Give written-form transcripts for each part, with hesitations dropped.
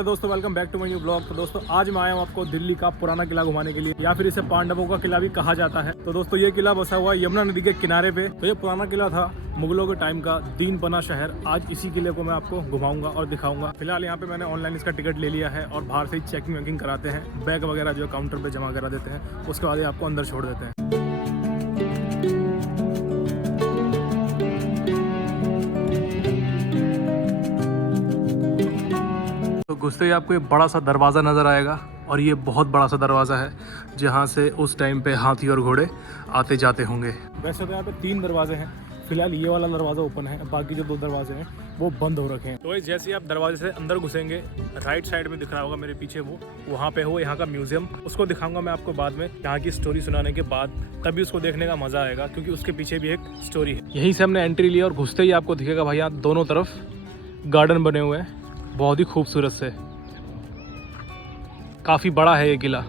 Hello दोस्तों, welcome back to my new blog. तो दोस्तों आज मैं आया हूँ आपको दिल्ली का पुराना किला घुमाने के लिए, या फिर इसे पांडवों का किला भी कहा जाता है। तो दोस्तों ये किला बसा हुआ है यमुना नदी के किनारे पे। तो ये पुराना किला था मुगलों के टाइम का, दीन बना शहर। आज इसी किले को मैं आपको घुमाऊंगा और दिखाऊंगा। फिलहाल यहाँ पे मैंने ऑनलाइन इसका टिकट ले लिया है और बाहर से ही चेकिंग वेकिंग कराते हैं, बैग वगैरह जो काउंटर पे जमा करा देते हैं, उसके बाद आपको अंदर छोड़ देते हैं। तो घुसते ही आपको एक बड़ा सा दरवाज़ा नज़र आएगा और ये बहुत बड़ा सा दरवाज़ा है जहाँ से उस टाइम पे हाथी और घोड़े आते जाते होंगे। वैसे तो यहाँ पे 3 दरवाजे हैं, फिलहाल ये वाला दरवाज़ा ओपन है, बाकी जो 2 दरवाजे हैं वो बंद हो रखे हैं। तो जैसे ही आप दरवाजे से अंदर घुसेंगे, राइट साइड में दिख रहा होगा मेरे पीछे, वो वहाँ पे हो यहाँ का म्यूजियम। उसको दिखाऊंगा मैं आपको बाद में, यहाँ की स्टोरी सुनाने के बाद, तभी उसको देखने का मज़ा आएगा क्योंकि उसके पीछे भी एक स्टोरी है। यहीं से हमने एंट्री लिया और घुसते ही आपको दिखेगा भाई यहाँ दोनों तरफ गार्डन बने हुए हैं, बहुत ही खूबसूरत से। काफ़ी बड़ा है ये किला,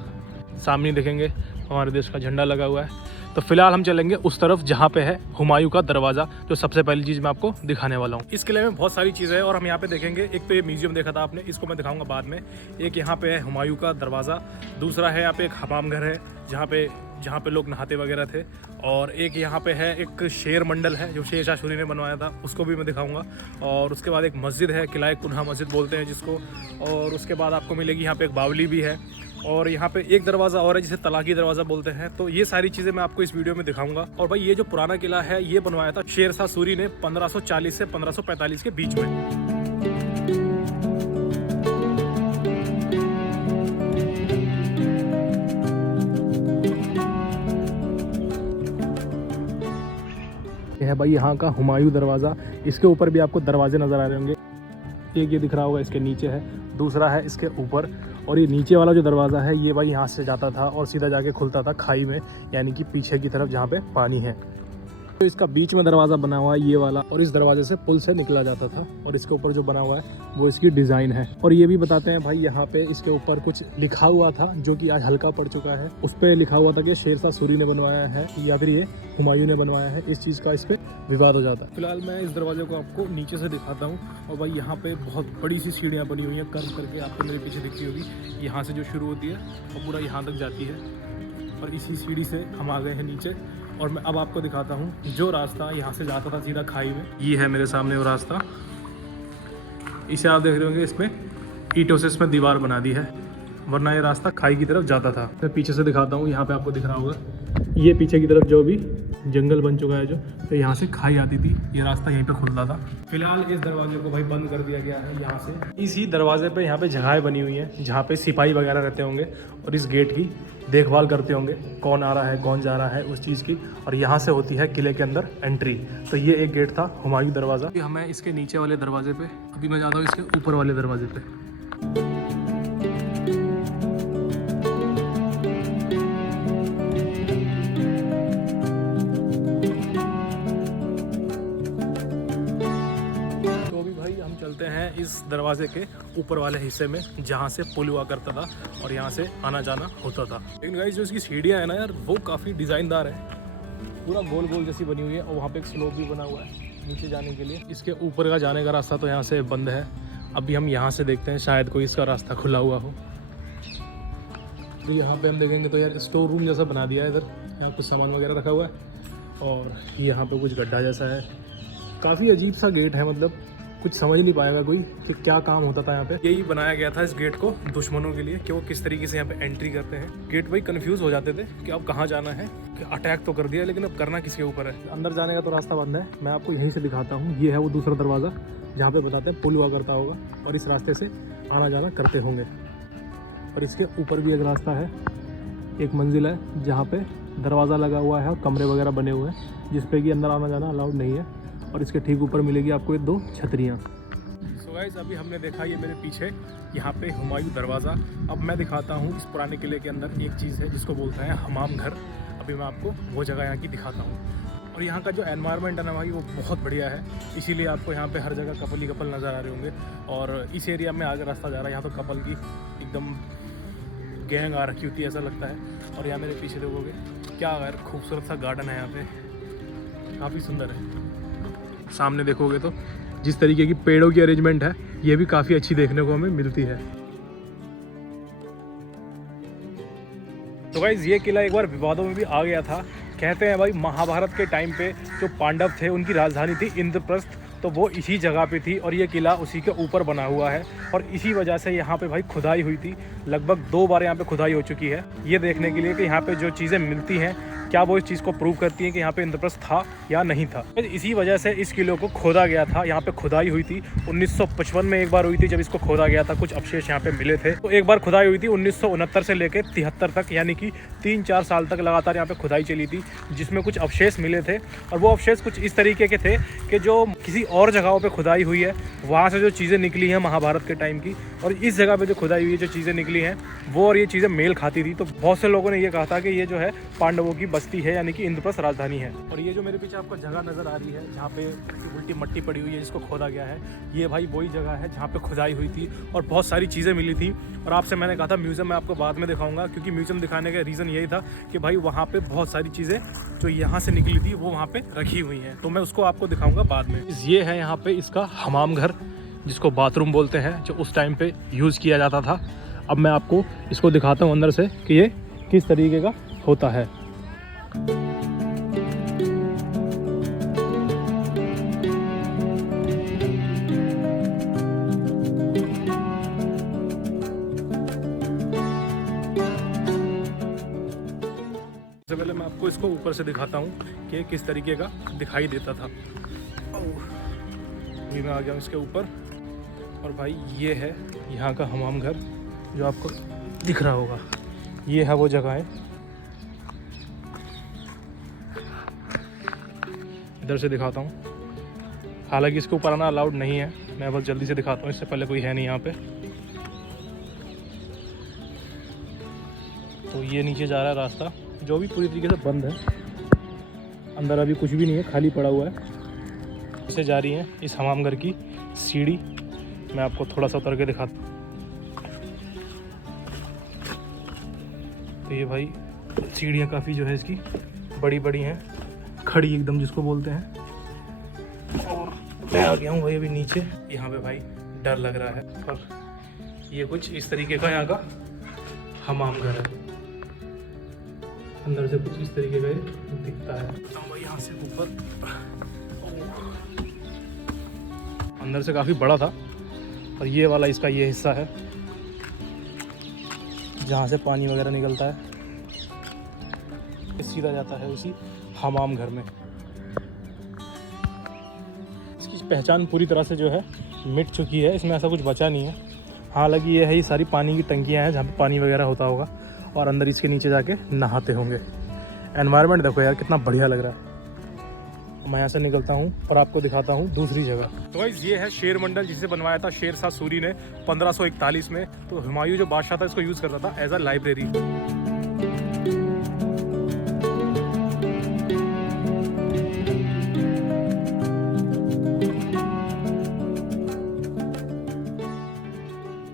सामने देखेंगे हमारे देश का झंडा लगा हुआ है। तो फिलहाल हम चलेंगे उस तरफ जहाँ पे है हुमायूं का दरवाज़ा, जो सबसे पहली चीज़ मैं आपको दिखाने वाला हूँ। इस किले में बहुत सारी चीज़ें हैं और हम यहाँ पे देखेंगे। एक तो ये म्यूजियम देखा था आपने, इसको मैं दिखाऊंगा बाद में। एक यहाँ पे है हुमायूं का दरवाज़ा, दूसरा है यहाँ पे एक हमाम घर है जहाँ पे लोग नहाते वगैरह थे, और एक यहाँ पे है एक शेर मंडल है जो शेर शाह सूरी ने बनवाया था, उसको भी मैं दिखाऊंगा। और उसके बाद एक मस्जिद है, किला कुन्हा मस्जिद बोलते हैं जिसको, और उसके बाद आपको मिलेगी यहाँ पे एक बावली भी है, और यहाँ पे एक दरवाज़ा और है जिसे तलाकी दरवाज़ा बोलते हैं। तो ये सारी चीज़ें मैं आपको इस वीडियो में दिखाऊंगा। और भाई ये जो पुराना किला है ये बनवाया था शेर शाह सूरी ने 1540 से 1545 के बीच में। है भाई यहाँ का हुमायूं दरवाज़ा। इसके ऊपर भी आपको दरवाजे नज़र आ रहे होंगे, एक ये दिख रहा होगा इसके नीचे है, दूसरा है इसके ऊपर, और ये नीचे वाला जो दरवाज़ा है ये भाई यहाँ से जाता था और सीधा जाके खुलता था खाई में, यानी कि पीछे की तरफ जहाँ पे पानी है। तो इसका बीच में दरवाज़ा बना हुआ है ये वाला, और इस दरवाजे से पुल से निकला जाता था, और इसके ऊपर जो बना हुआ है वो इसकी डिज़ाइन है। और ये भी बताते हैं भाई यहाँ पे इसके ऊपर कुछ लिखा हुआ था जो कि आज हल्का पड़ चुका है। उस पर लिखा हुआ था कि शेर शाह सूरी ने बनवाया है या फिर ये हुमायूं ने बनवाया है। इस चीज़ का इस पर विवाद हो जाता है। फिलहाल मैं इस दरवाजे को आपको नीचे से दिखाता हूँ। और भाई यहाँ पे बहुत बड़ी सी सीढ़ियाँ बनी हुई हैं, कर्व करके, आपको मेरे पीछे दिखती होगी। यहाँ से जो शुरू होती है वो पूरा यहाँ तक जाती है, और इसी सीढ़ी से हम आ गए हैं नीचे। और मैं अब आपको दिखाता हूँ जो रास्ता यहाँ से जाता था सीधा खाई में। ये है मेरे सामने वो रास्ता, इसे आप देख रहे होंगे, इसमें ईंटों से इसमें दीवार बना दी है, वरना ये रास्ता खाई की तरफ जाता था। मैं पीछे से दिखाता हूँ, यहाँ पे आपको दिख रहा होगा ये पीछे की तरफ जो भी जंगल बन चुका है जो, तो यहाँ से खाई आती थी, ये रास्ता यहीं पे खुलता था। फिलहाल इस दरवाजे को भाई बंद कर दिया गया है। यहाँ से इसी दरवाजे पे यहाँ पे जगहें बनी हुई हैं जहाँ पे सिपाही वगैरह रहते होंगे और इस गेट की देखभाल करते होंगे, कौन आ रहा है कौन जा रहा है उस चीज़ की। और यहाँ से होती है किले के अंदर एंट्री। तो ये एक गेट था हुमायूं दरवाज़ा। हमें इसके नीचे वाले दरवाजे पे, अभी मैं जाता हूँ इसके ऊपर वाले दरवाजे पे। चलते हैं इस दरवाजे के ऊपर वाले हिस्से में जहाँ से पुल हुआ करता था और यहाँ से आना जाना होता था। लेकिन गाइस जो इसकी सीढ़ियाँ हैं ना यार, वो काफ़ी डिज़ाइनदार है, पूरा गोल गोल जैसी बनी हुई है, और वहाँ पे एक स्लोप भी बना हुआ है नीचे जाने के लिए। इसके ऊपर का जाने का रास्ता तो यहाँ से बंद है। अभी हम यहाँ से देखते हैं, शायद कोई इसका रास्ता खुला हुआ हो। तो यहाँ पर हम देखेंगे तो यार स्टोर रूम जैसा बना दिया है इधर, यहाँ कुछ सामान वगैरह रखा हुआ है, और यहाँ पर कुछ गड्ढा जैसा है। काफ़ी अजीब सा गेट है, मतलब कुछ समझ नहीं पाएगा कोई कि क्या काम होता था यहाँ पे। यही बनाया गया था इस गेट को दुश्मनों के लिए कि वो किस तरीके से यहाँ पे एंट्री करते हैं। गेट भाई कंफ्यूज हो जाते थे कि अब कहाँ जाना है, कि अटैक तो कर दिया लेकिन अब करना किसके ऊपर है। अंदर जाने का तो रास्ता बंद है, मैं आपको यहीं से दिखाता हूँ। ये है वो दूसरा दरवाज़ा जहाँ पे बताते हैं पुल हुआ करता होगा और इस रास्ते से आना जाना करते होंगे। और इसके ऊपर भी एक रास्ता है, एक मंजिल है जहाँ पे दरवाज़ा लगा हुआ है और कमरे वगैरह बने हुए हैं जिसपे कि अंदर आना जाना अलाउड नहीं है। और इसके ठीक ऊपर मिलेगी आपको ये 2 छतरियाँ। सो गाइस अभी हमने देखा ये मेरे पीछे यहाँ पे हुमायूं दरवाज़ा। अब मैं दिखाता हूँ इस पुराने किले के अंदर एक चीज़ है जिसको बोलते हैं हमाम घर। अभी मैं आपको वो जगह यहाँ की दिखाता हूँ। और यहाँ का जो एनवायरनमेंट है ना भाई, वो बहुत बढ़िया है, इसीलिए आपको यहाँ पे हर जगह कपल ही कपल नज़र आ रहे होंगे। और इस एरिया में आगे रास्ता जा रहा है, यहाँ तो कपल की एकदम गैंग आ रखी होती है ऐसा लगता है। और यहाँ मेरे पीछे देखोगे क्या यार खूबसूरत सा गार्डन है यहाँ पे, काफ़ी सुंदर है। सामने देखोगे तो जिस तरीके की पेड़ों की अरेंजमेंट है ये भी काफ़ी अच्छी देखने को हमें मिलती है। तो गाइस ये किला एक बार विवादों में भी आ गया था। कहते हैं भाई महाभारत के टाइम पे जो पांडव थे उनकी राजधानी थी इंद्रप्रस्थ, तो वो इसी जगह पे थी और ये किला उसी के ऊपर बना हुआ है और इसी वजह से यहाँ पे भाई खुदाई हुई थी। लगभग 2 बार यहाँ पे खुदाई हो चुकी है ये देखने के लिए कि यहाँ पे जो चीज़ें मिलती हैं क्या वो इस चीज़ को प्रूव करती हैं कि यहाँ पे इंद्रप्रस्थ था या नहीं था। इसी वजह से इस किले को खोदा गया था। यहाँ पे खुदाई हुई थी 1955 में एक बार हुई थी जब इसको खोदा गया था, कुछ अवशेष यहाँ पे मिले थे। तो एक बार खुदाई हुई थी 1969 से लेकर 73 तक, यानी कि 3-4 साल तक लगातार यहाँ पे खुदाई चली थी जिसमें कुछ अवशेष मिले थे। और वो अवशेष कुछ इस तरीके के थे कि जो किसी और जगहों पे खुदाई हुई है वहाँ से जो चीज़ें निकली हैं महाभारत के टाइम की और इस जगह पे जो खुदाई हुई है जो चीज़ें निकली हैं वो और ये चीज़ें मेल खाती थी। तो बहुत से लोगों ने ये कहा था कि ये जो है पांडवों की बस्ती है, यानी कि इंद्रप्रस्थ राजधानी है। और ये जो मेरे पीछे आपको जगह नज़र आ रही है जहाँ पे उल्टी मट्टी पड़ी हुई है जिसको खोदा गया है, ये भाई वही जगह है जहाँ पे खुदाई हुई थी और बहुत सारी चीज़ें मिली थी। और आपसे मैंने कहा था म्यूज़ियम में आपको बाद में दिखाऊंगा, क्योंकि म्यूज़ियम दिखाने का रीज़न यही था कि भाई वहाँ पे बहुत सारी चीज़ें जो यहाँ से निकली थी वो वहाँ पे रखी हुई हैं, तो मैं उसको आपको दिखाऊंगा बाद में। ये है यहाँ पे इसका हमाम घर जिसको बाथरूम बोलते हैं, जो उस टाइम पे यूज़ किया जाता था। अब मैं आपको इसको दिखाता हूँ अंदर से कि ये किस तरीके का होता है। सबसे पहले मैं आपको इसको ऊपर से दिखाता हूँ कि किस तरीके का दिखाई देता था। ये मैं आ गया हूँ इसके ऊपर और भाई ये है यहाँ का हमाम घर जो आपको दिख रहा होगा। ये है वो जगह है, इधर से दिखाता हूँ। हालांकि इसके ऊपर आना अलाउड नहीं है, मैं बस जल्दी से दिखाता हूँ, इससे पहले कोई है नहीं यहाँ पे। तो ये नीचे जा रहा है रास्ता जो भी पूरी तरीके से बंद है, अंदर अभी कुछ भी नहीं है, खाली पड़ा हुआ है। इसे जा रही है इस हमाम घर की सीढ़ी, मैं आपको थोड़ा सा उतर के दिखाता हूँ। तो ये भाई सीढ़ियाँ काफ़ी जो है इसकी बड़ी बड़ी हैं, खड़ी एकदम जिसको बोलते हैं। और मैं आ गया हूँ भाई अभी नीचे, यहाँ पे भाई डर लग रहा है। और ये कुछ इस तरीके का यहाँ का हमाम घर है, अंदर से कुछ इस तरीके का दिखता है। भाई यहाँ से ऊपर अंदर से काफ़ी बड़ा था और ये वाला इसका ये हिस्सा है जहाँ से पानी वगैरह निकलता है, सीधा जाता है उसी हमाम घर में। इसकी पहचान पूरी तरह से जो है मिट चुकी है, इसमें ऐसा कुछ बचा नहीं है। हालांकि ये है ये सारी पानी की टंकियाँ हैं जहाँ पे पानी वगैरह होता होगा और अंदर इसके नीचे जाके नहाते होंगे। एनवायरनमेंट देखो यार कितना बढ़िया लग रहा है। मैं यहाँ से निकलता हूँ और आपको दिखाता हूँ दूसरी जगह। तो गाइस ये है शेर मंडल जिसे बनवाया था शेरशाह सूरी ने 1541 में। तो हुमायूं जो बादशाह था इसको यूज़ करता था एज अ लाइब्रेरी।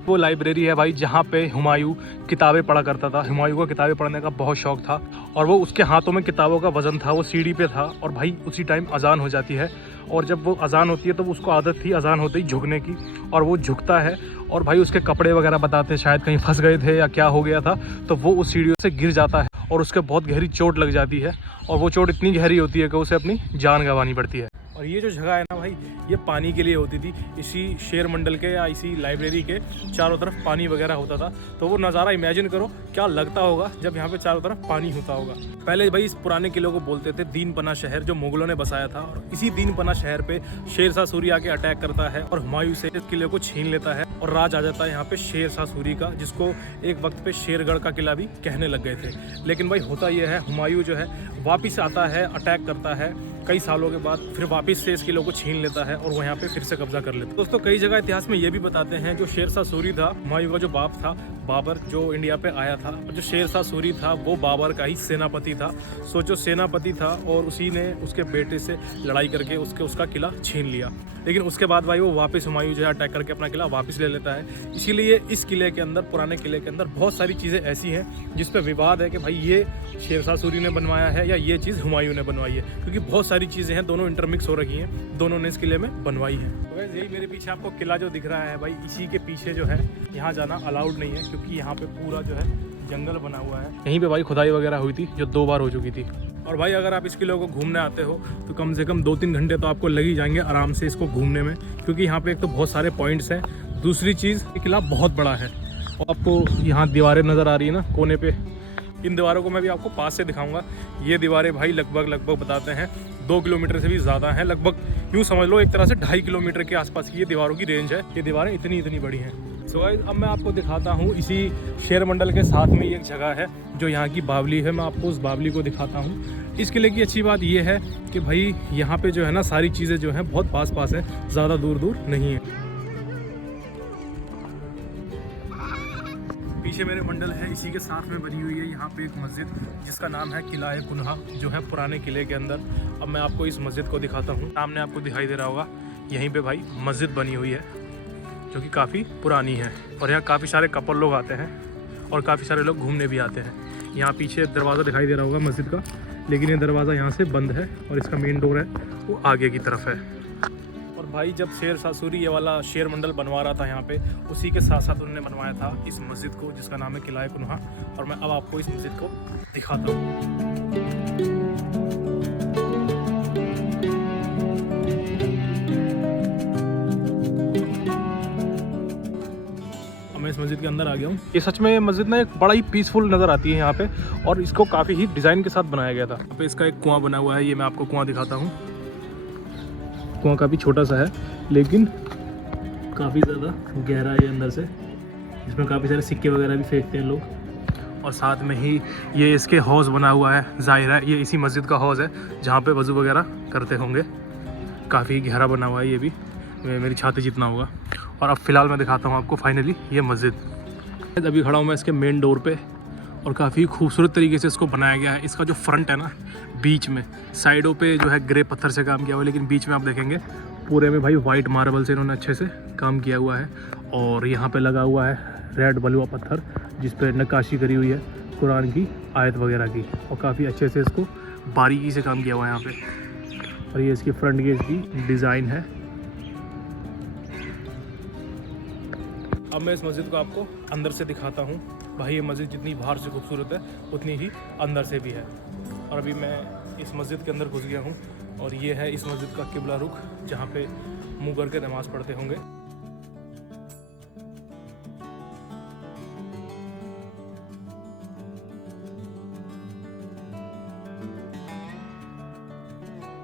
वो लाइब्रेरी है भाई जहाँ पे हुमायूं किताबें पढ़ा करता था। हुमायूं को किताबें पढ़ने का बहुत शौक था और वो उसके हाथों में किताबों का वजन था, वो सीढ़ी पे था और भाई उसी टाइम अजान हो जाती है और जब वो अजान होती है तो उसको आदत थी अजान होते ही झुकने की और वो झुकता है और भाई उसके कपड़े वगैरह बताते हैं शायद कहीं फंस गए थे या क्या हो गया था, तो वो उस सीढ़ियों से गिर जाता है और उसके बहुत गहरी चोट लग जाती है और वो चोट इतनी गहरी होती है कि उसे अपनी जान गंवानी पड़ती है। और ये जो जगह है ना भाई ये पानी के लिए होती थी, इसी शेर मंडल के या इसी लाइब्रेरी के चारों तरफ पानी वगैरह होता था। तो वो नज़ारा इमेजिन करो क्या लगता होगा जब यहाँ पे चारों तरफ पानी होता होगा। पहले भाई इस पुराने किलों को बोलते थे दीन पना शहर, जो मुगलों ने बसाया था और इसी दीन पना शहर पे शेरशाह सूरी आके अटैक करता है और हुमायूं से इस किले को छीन लेता है और राज आ जाता है यहाँ पे शेरशाह सूरी का, जिसको एक वक्त पे शेरगढ़ का किला भी कहने लग गए थे। लेकिन भाई होता यह है हुमायूं जो है वापिस आता है, अटैक करता है कई सालों के बाद, फिर वापस से इस किले को छीन लेता है और वो यहाँ पे फिर से कब्जा कर लेता है। दोस्तों कई जगह इतिहास में ये भी बताते हैं जो शेरशाह सूरी था, हुमायूं का जो बाप था बाबर, जो इंडिया पे आया था, और जो शेरशाह सूरी था वो बाबर का ही सेनापति था। सो जो सेनापति था और उसी ने उसके बेटे से लड़ाई करके उसका किला छीन लिया। लेकिन उसके बाद भाई वो वापस हुमायूं जो है अटैक करके अपना किला वापस ले लेता है। इसीलिए इस किले के अंदर, पुराने किले के अंदर बहुत सारी चीज़ें ऐसी हैं जिस पर विवाद है कि भाई ये शेरशाह सूरी ने बनवाया है या ये चीज़ हुमायूं ने बनवाई है, क्योंकि बहुत सारी चीज़ें हैं दोनों इंटरमिक्स हो रखी हैं, दोनों ने इस किले में बनवाई है। गाइस यही मेरे पीछे आपको किला जो दिख रहा है भाई, इसी के पीछे जो है यहाँ जाना अलाउड नहीं है, क्योंकि यहाँ पे पूरा जो है जंगल बना हुआ है। यहीं पे भाई खुदाई वगैरह हुई थी जो 2 बार हो चुकी थी। और भाई अगर आप इस किले को घूमने आते हो तो कम से कम 2-3 घंटे तो आपको लग ही जाएंगे आराम से इसको घूमने में, क्योंकि यहाँ पे एक तो बहुत सारे पॉइंट्स हैं, दूसरी चीज़ ये किला बहुत बड़ा है। और आपको यहाँ दीवारें नज़र आ रही है ना कोने पे, इन दीवारों को मैं भी आपको पास से दिखाऊंगा। ये दीवारें भाई लगभग बताते हैं 2 किलोमीटर से भी ज़्यादा हैं, लगभग यूँ समझ लो एक तरह से 2.5 किलोमीटर के आसपास की ये दीवारों की रेंज है। ये दीवारें इतनी बड़ी हैं। सो गाइस अब मैं आपको दिखाता हूँ, इसी शेर मंडल के साथ में एक जगह है जो यहाँ की बावली है, मैं आपको उस बावली को दिखाता हूँ। इस किले की अच्छी बात यह है कि भाई यहाँ पे जो है ना सारी चीज़ें जो हैं बहुत पास हैं, ज़्यादा दूर नहीं है। पीछे मेरे मंडल है, इसी के साथ में बनी हुई है यहाँ पे एक मस्जिद जिसका नाम है किला कुन्हा, जो है पुराने किले के अंदर। अब मैं आपको इस मस्जिद को दिखाता हूँ। सामने आपको दिखाई दे रहा होगा यहीं पे भाई मस्जिद बनी हुई है जो कि काफ़ी पुरानी है, और यहाँ काफ़ी सारे कपल लोग आते हैं और काफ़ी सारे लोग घूमने भी आते हैं। यहाँ पीछे दरवाज़ा दिखाई दे रहा होगा मस्जिद का, लेकिन ये दरवाज़ा यहाँ से बंद है और इसका मेन डोर है वो आगे की तरफ है। और भाई जब शेर सासुरी ये वाला शेर मंडल बनवा रहा था यहाँ पे, उसी के साथ साथ उन्होंने बनवाया था इस मस्जिद को जिसका नाम है किला कुन्हा। और मैं अब आपको इस मस्जिद को दिखाता हूँ। मैं इस मस्जिद के अंदर आ गया हूँ। ये सच में ये मस्जिद ना एक बड़ा ही पीसफुल नज़र आती है यहाँ पे, और इसको काफ़ी ही डिज़ाइन के साथ बनाया गया था। यहाँ पे इसका एक कुआं बना हुआ है, ये मैं आपको कुआं दिखाता हूँ। कुआं काफ़ी छोटा सा है लेकिन काफ़ी ज़्यादा गहरा है अंदर से, इसमें काफ़ी सारे सिक्के वगैरह भी फेंकते हैं लोग। और साथ में ही ये इसके हौज़ बना हुआ है, जाहिर है ये इसी मस्जिद का हौज़ है जहाँ पे वज़ू वगैरह करते होंगे। काफ़ी गहरा बना हुआ है, ये भी मेरी छाती जितना होगा। और अब फ़िलहाल मैं दिखाता हूँ आपको फाइनली ये मस्जिद। अभी खड़ा हूँ मैं इसके मेन डोर पे, और काफ़ी खूबसूरत तरीके से इसको बनाया गया है। इसका जो फ्रंट है ना, बीच में साइडों पे जो है ग्रे पत्थर से काम किया हुआ है, लेकिन बीच में आप देखेंगे पूरे में भाई वाइट मार्बल से इन्होंने अच्छे से काम किया हुआ है। और यहाँ पे लगा हुआ है रेड बलुआ पत्थर जिस पर नक्काशी करी हुई है कुरान की आयत वगैरह की, और काफ़ी अच्छे से इसको बारीकी से काम किया हुआ है यहाँ पे। और ये इसकी फ्रंट की इसकी डिज़ाइन है। अब मैं इस मस्जिद को आपको अंदर से दिखाता हूँ। भाई ये मस्जिद जितनी बाहर से खूबसूरत है उतनी ही अंदर से भी है। और अभी मैं इस मस्जिद के अंदर घुस गया हूँ, और ये है इस मस्जिद का किबला रुख जहाँ पे मुँह करके नमाज़ पढ़ते होंगे।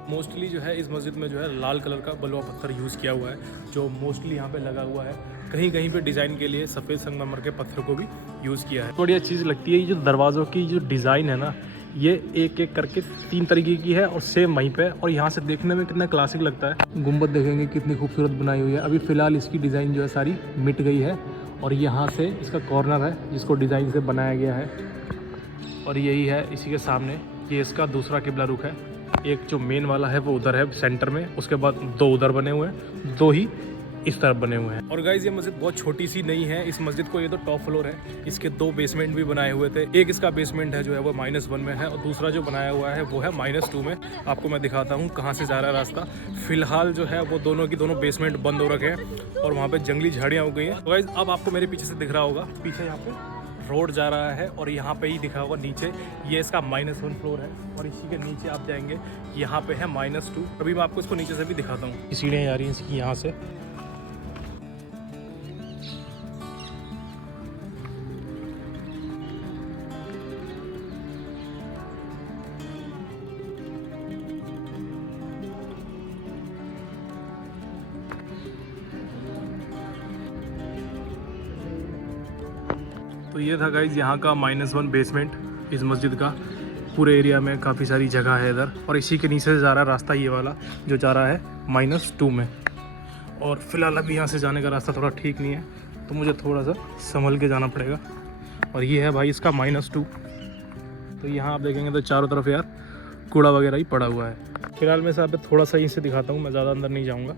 मोस्टली जो है इस मस्जिद में जो है लाल कलर का बलुआ पत्थर यूज़ किया हुआ है, जो मोस्टली यहाँ पे लगा हुआ है। कहीं कहीं पे डिज़ाइन के लिए सफ़ेद संगमरमर के पत्थर को भी यूज़ किया है। बढ़िया चीज़ लगती है ये जो दरवाज़ों की जो डिज़ाइन है ना, ये एक एक करके 3 तरीके की है और सेम वहीं पे, और यहाँ से देखने में कितना क्लासिक लगता है। गुंबद देखेंगे कितनी खूबसूरत बनाई हुई है। अभी फ़िलहाल इसकी डिज़ाइन जो है सारी मिट गई है, और यहाँ से इसका कॉर्नर है जिसको डिज़ाइन से बनाया गया है, और यही है इसी के सामने ये इसका दूसरा किबला रुख है। एक जो मेन वाला है वो उधर है सेंटर में, उसके बाद 2 उधर बने हुए हैं, 2 ही इस तरफ बने हुए हैं। और गाइज ये मस्जिद बहुत छोटी सी नहीं है। इस मस्जिद को ये तो टॉप फ्लोर है, इसके 2 बेसमेंट भी बनाए हुए थे। एक इसका बेसमेंट है जो है वो -1 में है, और दूसरा जो बनाया हुआ है वो है -2 में। आपको मैं दिखाता हूँ कहाँ से जा रहा है रास्ता। फिलहाल जो है वो दोनों की दोनों बेसमेंट बंद हो रखे हैं और वहाँ पे जंगली झाड़ियाँ हो गई हैं। तो गाइज अब आपको मेरे पीछे से दिख रहा होगा, पीछे यहाँ पे रोड जा रहा है, और यहाँ पे ही दिखा होगा नीचे ये इसका -1 फ्लोर है, और इसी के नीचे आप जाएंगे यहाँ पे है -2। अभी मैं आपको इसको नीचे से भी दिखाता हूँ। सीढ़ियाँ आ रही हैं इसकी यहाँ से। तो ये था गाइज यहाँ का -1 बेसमेंट इस मस्जिद का। पूरे एरिया में काफ़ी सारी जगह है इधर, और इसी के नीचे से जा रहा है रास्ता ये वाला जो जा रहा है -2 में। और फिलहाल अभी यहाँ से जाने का रास्ता थोड़ा ठीक नहीं है, तो मुझे थोड़ा सा संभल के जाना पड़ेगा। और ये है भाई इसका -2। तो यहाँ आप देखेंगे तो चारों तरफ यार कूड़ा वगैरह ही पड़ा हुआ है। फिलहाल मैं यहाँ पे थोड़ा सा यहीं से दिखाता हूँ, मैं ज़्यादा अंदर नहीं जाऊँगा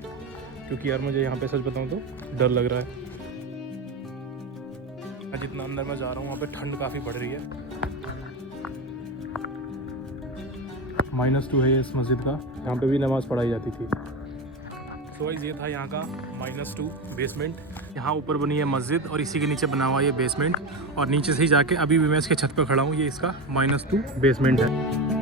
क्योंकि यार मुझे यहाँ पे सच बताऊँ तो डर लग रहा है। जितना अंदर मैं जा रहा हूँ वहाँ पे ठंड काफ़ी बढ़ रही है। -2 है ये इस मस्जिद का, यहाँ पे भी नमाज़ पढ़ाई जाती थी। तो गाइस ये था यहाँ का -2 बेसमेंट। यहाँ ऊपर बनी है मस्जिद और इसी के नीचे बना हुआ है ये बेसमेंट, और नीचे से ही जाके अभी भी मैं इसके छत पर खड़ा हूँ। ये इसका -2 बेसमेंट है।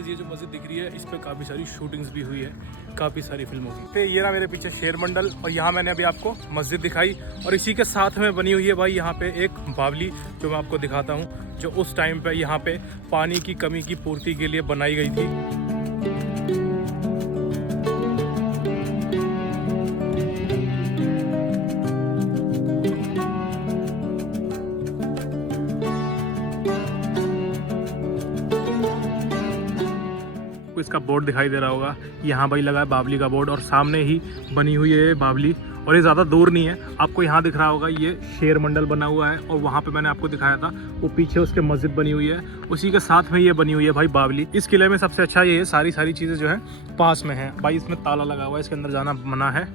ये जो मस्जिद दिख रही है इस पे काफ़ी सारी शूटिंग्स भी हुई है, काफ़ी सारी फिल्मों की। तो ये ना मेरे पीछे शेर मंडल, और यहाँ मैंने अभी आपको मस्जिद दिखाई, और इसी के साथ में बनी हुई है भाई यहाँ पे एक बावली जो मैं आपको दिखाता हूँ, जो उस टाइम पे यहाँ पे पानी की कमी की पूर्ति के लिए बनाई गई थी। इसका बोर्ड दिखाई दे रहा होगा, यहाँ भाई लगा है बावली का बोर्ड, और सामने ही बनी हुई है बावली, और ये ज़्यादा दूर नहीं है। आपको यहाँ दिख रहा होगा ये शेर मंडल बना हुआ है, और वहाँ पे मैंने आपको दिखाया था वो पीछे उसके मस्जिद बनी हुई है, उसी के साथ में ये बनी हुई है भाई बावली। इस किले में सबसे अच्छा ये है सारी चीज़ें जो है पास में है भाई। इसमें ताला लगा हुआ है, इसके अंदर जाना मना है,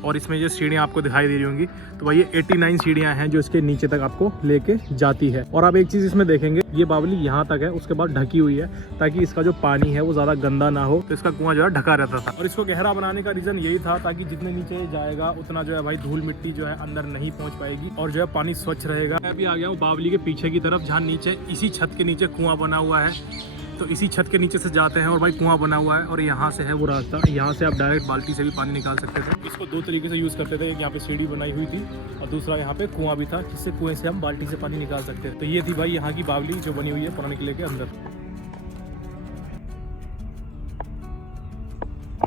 और इसमें जो सीढ़ियाँ आपको दिखाई दे रही होंगी तो भाई ये 89 सीढ़ियाँ हैं जो इसके नीचे तक आपको लेके जाती है। और आप एक चीज़ इसमें देखेंगे, ये बावली यहाँ तक है, उसके बाद ढकी हुई है ताकि इसका जो पानी है वो ज़्यादा गंदा ना हो, तो इसका कुआं जो है ढका रहता था। और इसको गहरा बनाने का रीज़न यही था ताकि जितने नीचे जाएगा उतना जो है भाई धूल मिट्टी जो है अंदर नहीं पहुँच पाएगी, और जो है पानी स्वच्छ रहेगा। मैं अभी आ गया हूँ बावली के पीछे की तरफ, जहाँ नीचे इसी छत के नीचे कुआं बना हुआ है। तो इसी छत के नीचे से जाते हैं और भाई कुआं बना हुआ है, और यहाँ से है वो रास्ता। यहाँ से आप डायरेक्ट बाल्टी से भी पानी निकाल सकते थे। इसको दो तरीके से यूज़ करते थे, एक यहाँ पे सीढ़ी बनाई हुई थी और दूसरा यहाँ पे कुआं भी था, जिससे कुएं से हम बाल्टी से पानी निकाल सकते थे। तो ये थी भाई यहाँ की बावली जो बनी हुई है पुराने किले के अंदर।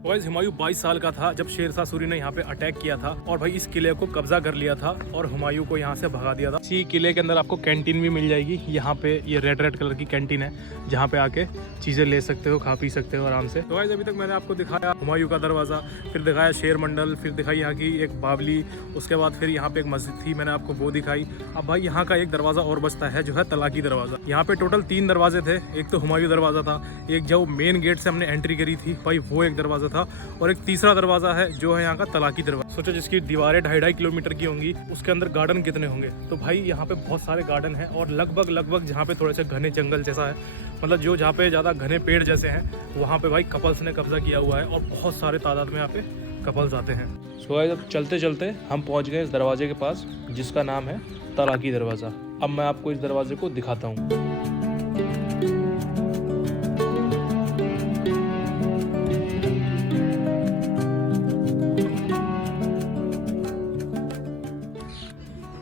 गाइस हुमायूं 22 साल का था जब शेरशाह सूरी ने यहाँ पे अटैक किया था, और भाई इस किले को कब्जा कर लिया था और हुमायूं को यहाँ से भगा दिया था। इसी किले के अंदर आपको कैंटीन भी मिल जाएगी। यहाँ पे ये रेड कलर की कैंटीन है, जहाँ पे आके चीज़ें ले सकते हो, खा पी सकते हो आराम से। तो गाइस अभी तक मैंने आपको दिखाया हुमायूं का दरवाज़ा, फिर दिखाया शेर मंडल, फिर दिखाई यहाँ की एक बावली, उसके बाद फिर यहाँ पे एक मस्जिद थी, मैंने आपको वो दिखाई। अब भाई यहाँ का एक दरवाज़ा और बचता है जो है तलाकी दरवाज़ा। यहाँ पे टोटल 3 दरवाजे थे। एक तो हुमायूं दरवाज़ा था, एक जो मेन गेट से हमने एंट्री करी थी भाई वो एक दरवाज़ा था, और एक तीसरा दरवाज़ा है जो है यहाँ का तलाकी दरवाज़ा। सोचो जिसकी दीवारें 2.5 किलोमीटर की होंगी, उसके अंदर गार्डन कितने होंगे। तो भाई यहाँ पे बहुत सारे गार्डन हैं, और लगभग जहाँ पे थोड़े से घने जंगल जैसा है, मतलब जो जहाँ पे ज़्यादा घने पेड़ जैसे हैं, वहाँ पे भाई कपल्स ने कब्जा किया हुआ है, और बहुत सारे तादाद में यहाँ पे कपल्स आते हैं। सो गाइस अब चलते चलते हम पहुँच गए इस दरवाजे के पास जिसका नाम है तलाकी दरवाज़ा। अब मैं आपको इस दरवाजे को दिखाता हूँ।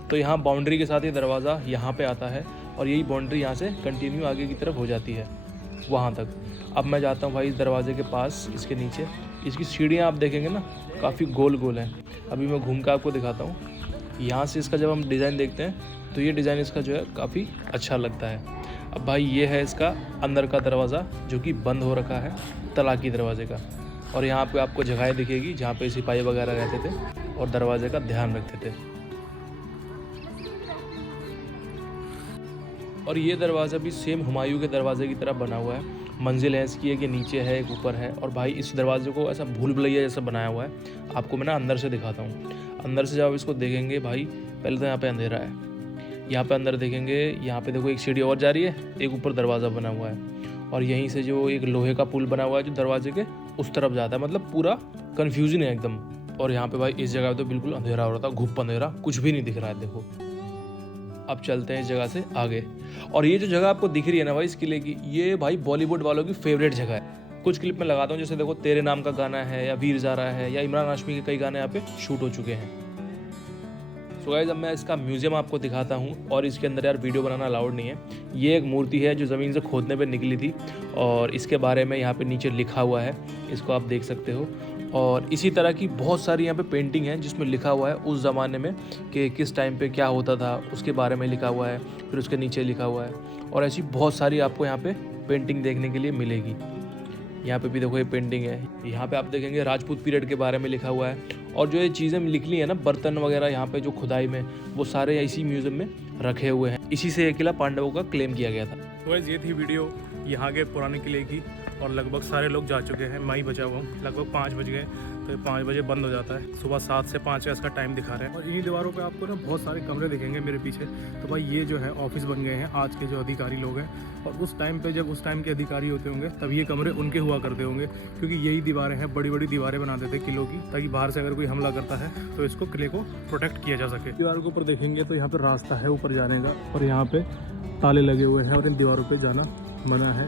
तो यहाँ बाउंड्री के साथ ये दरवाज़ा यहाँ पे आता है, और यही बाउंड्री यहाँ से कंटिन्यू आगे की तरफ हो जाती है वहाँ तक। अब मैं जाता हूँ भाई इस दरवाजे के पास, इसके नीचे इसकी सीढ़ियाँ आप देखेंगे ना काफ़ी गोल गोल हैं। अभी मैं घूम कर आपको दिखाता हूँ। यहाँ से इसका जब हम डिज़ाइन देखते हैं तो ये डिज़ाइन इसका जो है काफ़ी अच्छा लगता है। अब भाई ये है इसका अंदर का दरवाज़ा जो कि बंद हो रखा है तलाकी दरवाजे का, और यहाँ पे आपको जगहें दिखेगी जहाँ पे सिपाही वगैरह रहते थे और दरवाजे का ध्यान रखते थे। और ये दरवाज़ा भी सेम हुमायूं के दरवाजे की तरह बना हुआ है। मंजिल है इसकी, एक ये नीचे है एक ऊपर है, और भाई इस दरवाजे को ऐसा भूल भुलैया जैसा बनाया हुआ है। आपको मैं ना अंदर से दिखाता हूँ। अंदर से जब आप इसको देखेंगे भाई, पहले तो यहाँ पे अंधेरा है, यहाँ पे अंदर देखेंगे, यहाँ पे देखो एक सीढ़ी और जा रही है, एक ऊपर दरवाज़ा बना हुआ है, और यहीं से जो एक लोहे का पुल बना हुआ है जो दरवाजे के उस तरफ जाता है। मतलब पूरा कन्फ्यूजन है एकदम। और यहाँ पे भाई इस जगह तो बिल्कुल अंधेरा हो रहा था, घुप अंधेरा, कुछ भी नहीं दिख रहा है। देखो अब चलते हैं इस जगह से आगे। और ये जो जगह आपको दिख रही है ना भाई इस किले की, ये भाई बॉलीवुड वालों की फेवरेट जगह है। कुछ क्लिप में लगाता हूँ, जैसे देखो तेरे नाम का गाना है, या वीर ज़ारा है, या इमरान हाशमी के कई गाने यहाँ पे शूट हो चुके हैं। सो गाइस अब मैं इसका म्यूजियम आपको दिखाता हूँ, और इसके अंदर यार वीडियो बनाना अलाउड नहीं है। ये एक मूर्ति है जो ज़मीन से खोदने पे निकली थी, और इसके बारे में यहाँ पे नीचे लिखा हुआ है, इसको आप देख सकते हो। और इसी तरह की बहुत सारी यहाँ पे पेंटिंग है जिसमें लिखा हुआ है उस ज़माने में कि किस टाइम पे क्या होता था उसके बारे में लिखा हुआ है, फिर उसके नीचे लिखा हुआ है। और ऐसी बहुत सारी आपको यहाँ पे पेंटिंग देखने के लिए मिलेगी। यहाँ पे भी देखो ये पेंटिंग है, यहाँ पे आप देखेंगे राजपूत पीरियड के बारे में लिखा हुआ है। और जो ये चीज़ें निकली है ना, बर्तन वगैरह यहाँ पे जो खुदाई में, वो सारे इसी म्यूजियम में रखे हुए हैं। इसी से ये किला पांडवों का क्लेम किया गया था। तो ये थी वीडियो यहाँ के पुराने किले की, और लगभग सारे लोग जा चुके हैं, मैं ही बचा हुआ हूँ। लगभग 5 बज गए, तो 5 बजे बंद हो जाता है। सुबह 7 से 5 का इसका टाइम दिखा रहे हैं। और इन्हीं दीवारों पे आपको ना बहुत सारे कमरे दिखेंगे मेरे पीछे। तो भाई ये जो है ऑफिस बन गए हैं आज के जो अधिकारी लोग हैं। और उस टाइम पे जब उस टाइम के अधिकारी होते होंगे तब ये कमरे उनके हुआ करते होंगे, क्योंकि यही दीवारें हैं, बड़ी बड़ी दीवारें बनाते थे किलों की, ताकि बाहर से अगर कोई हमला करता है तो इसको किले को प्रोटेक्ट किया जा सके। दीवार के ऊपर देखेंगे तो यहाँ पे रास्ता है ऊपर जाने का, और यहाँ पे ताले लगे हुए हैं और इन दीवारों पे जाना मना है।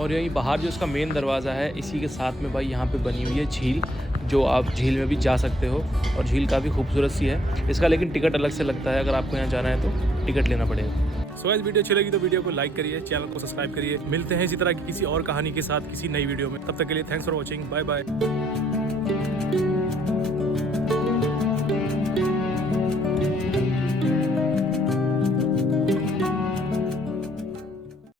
और यहीं बाहर जो इसका मेन दरवाज़ा है, इसी के साथ में भाई यहाँ पे बनी हुई है झील, जो आप झील में भी जा सकते हो। और झील काफ़ी खूबसूरत सी है इसका, लेकिन टिकट अलग से लगता है। अगर आपको यहाँ जाना है तो टिकट लेना पड़ेगा। सो गाइस, वीडियो अच्छी लगी तो वीडियो को लाइक करिए, चैनल को सब्सक्राइब करिए। मिलते हैं इसी तरह की किसी और कहानी के साथ किसी नई वीडियो में। तब तक के लिए thanks for watching, bye bye.